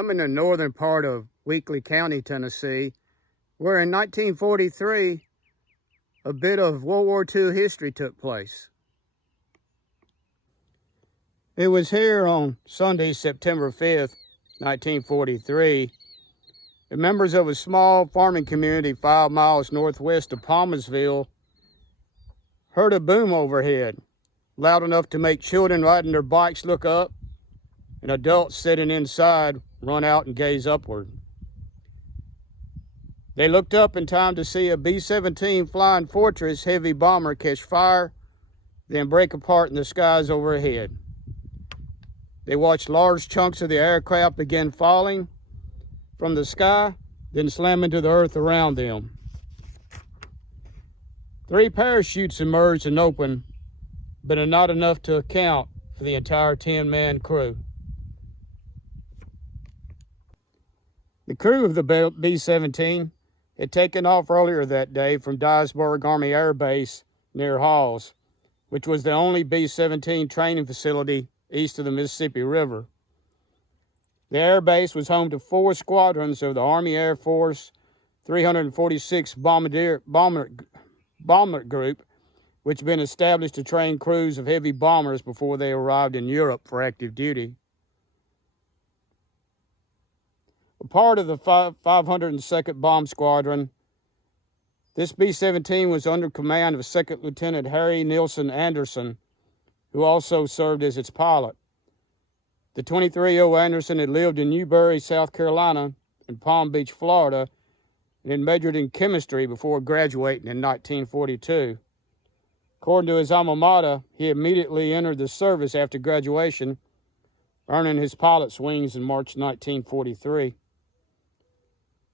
I'm in the northern part of Weakley County, Tennessee, where in 1943, a bit of World War II history took place. It was here on Sunday, September 5th, 1943, the members of a small farming community 5 miles northwest of Palmersville heard a boom overhead, loud enough to make children riding their bikes look up and adults sitting inside run out and gaze upward. They looked up in time to see a B17 Flying Fortress heavy bomber catch fire, then break apart in the skies overhead. They watched large chunks of the aircraft begin falling from the sky, then slam into the earth around them. 3 parachutes emerged and opened, but are not enough to account for the entire 10-man crew. The crew of the B-17 had taken off earlier that day from Dyersburg Army Air Base near Halls, which was the only B-17 training facility east of the Mississippi River. The air base was home to 4 squadrons of the Army Air Force 346 Bomber Group, which had been established to train crews of heavy bombers before they arrived in Europe for active duty. A part of the 502nd Bomb Squadron, this B-17 was under command of Second Lieutenant Harry Nilson Anderson, who also served as its pilot. The 23-year-old Anderson had lived in Newberry, South Carolina, and Palm Beach, Florida, and had majored in chemistry before graduating in 1942. According to his alma mater, he immediately entered the service after graduation, earning his pilot's wings in March 1943.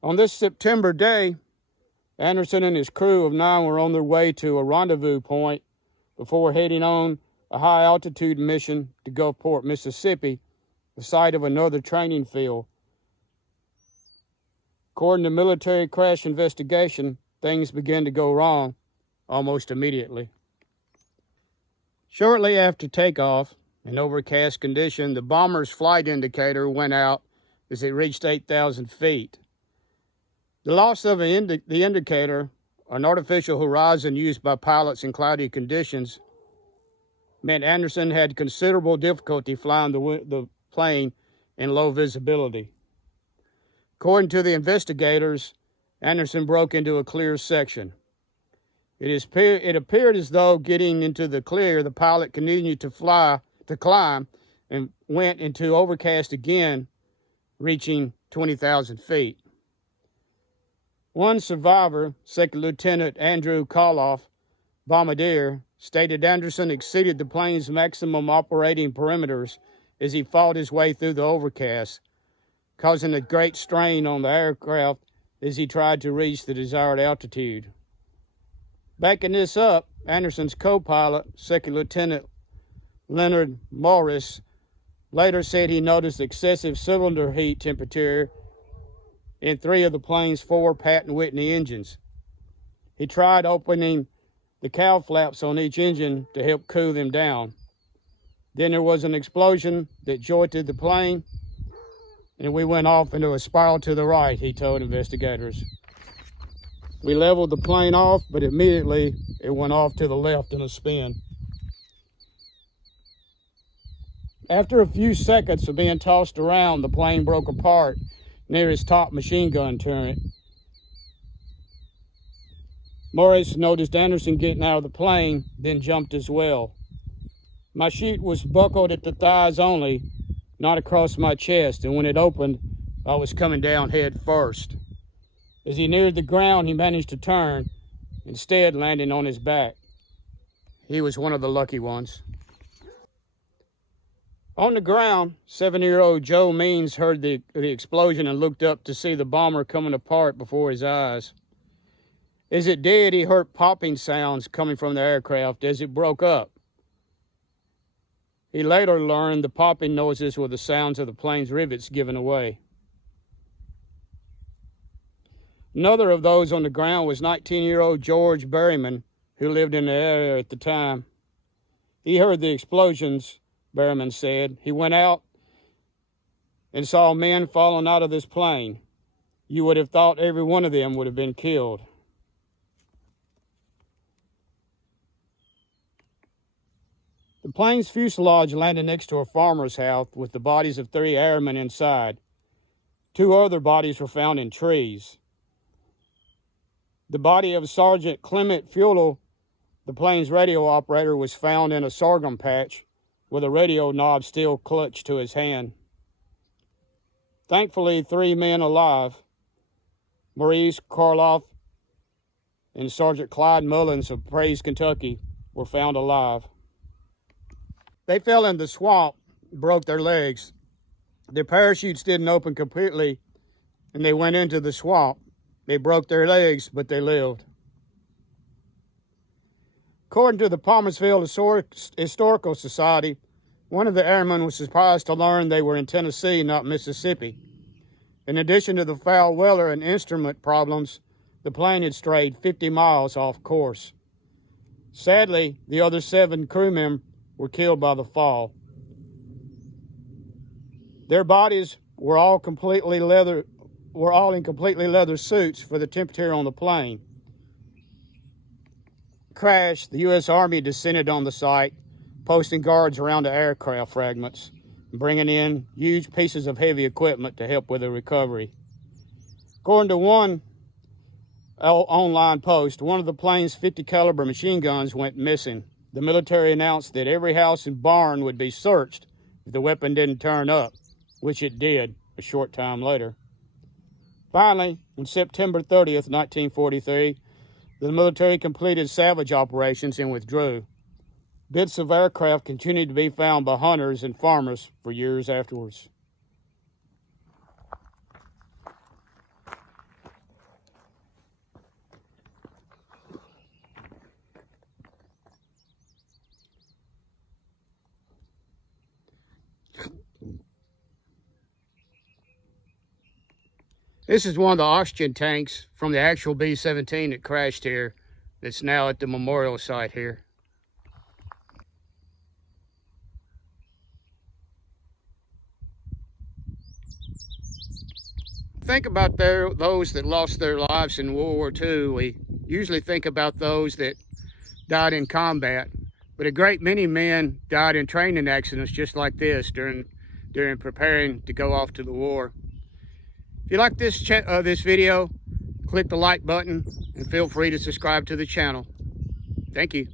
On this September day, Anderson and his crew of 9 were on their way to a rendezvous point before heading on a high-altitude mission to Gulfport, Mississippi, the site of another training field. According to military crash investigation, things began to go wrong almost immediately. Shortly after takeoff, in overcast condition, the bomber's flight indicator went out as it reached 8,000 feet. The loss of the indicator, an artificial horizon used by pilots in cloudy conditions, meant Anderson had considerable difficulty flying the plane in low visibility. According to the investigators, Anderson broke into a clear section. It appeared as though getting into the clear, the pilot continued to climb, and went into overcast again, reaching 20,000 feet. One survivor, Second Lieutenant Andrew Koloff, bombardier, stated Anderson exceeded the plane's maximum operating parameters as he fought his way through the overcast, causing a great strain on the aircraft as he tried to reach the desired altitude. Backing this up, Anderson's co-pilot, Second Lieutenant Leonard Morris, later said he noticed excessive cylinder heat temperature in 3 of the plane's 4 Pratt & Whitney engines. He tried opening the cowl flaps on each engine to help cool them down. Then there was an explosion that jolted the plane, and we went off into a spiral to the right, he told investigators. We leveled the plane off, but immediately it went off to the left in a spin. After a few seconds of being tossed around, the plane broke apart near its top machine gun turret. Morris noticed Anderson getting out of the plane, then jumped as well. My chute was buckled at the thighs only, not across my chest, and when it opened, I was coming down head first. As he neared the ground, he managed to turn, instead landing on his back. He was one of the lucky ones. On the ground, 7-year-old Joe Means heard the explosion and looked up to see the bomber coming apart before his eyes. As it did, he heard popping sounds coming from the aircraft as it broke up. He later learned the popping noises were the sounds of the plane's rivets giving away. Another of those on the ground was 19-year-old George Berryman, who lived in the area at the time. He heard the explosions, Berryman said. He went out and saw men falling out of this plane, you would have thought every one of them would have been killed. The plane's fuselage landed next to a farmer's house with the bodies of 3 airmen inside. 2 other bodies were found in trees. The body of Sergeant Clement Fuel, the plane's radio operator, was found in a sorghum patch with a radio knob still clutched to his hand. Thankfully, 3 men alive, Maurice Karloff and Sergeant Clyde Mullins of Praise, Kentucky, were found alive. They fell in the swamp, broke their legs. Their parachutes didn't open completely, and they went into the swamp. They broke their legs, but they lived. According to the Palmersville Historical Society, one of the airmen was surprised to learn they were in Tennessee, not Mississippi. In addition to the foul weather and instrument problems, the plane had strayed 50 miles off course. Sadly, the other 7 crewmen were killed by the fall. Their bodies were all in completely leather suits for the temperature on the plane. Crash, the U.S. Army descended on the site, posting guards around the aircraft fragments, bringing in huge pieces of heavy equipment to help with the recovery. According to one online post, one of the plane's 50 caliber machine guns went missing. The military announced that every house and barn would be searched if the weapon didn't turn up, which it did a short time later. Finally, on September 30th, 1943, the military completed salvage operations and withdrew. Bits of aircraft continued to be found by hunters and farmers for years afterwards. This is one of the oxygen tanks from the actual B17 that crashed here, that's now at the memorial site here. Think about those that lost their lives in World War II. We usually think about those that died in combat, but a great many men died in training accidents just like this during preparing to go off to the war. If you like this video, click the like button and feel free to subscribe to the channel. Thank you.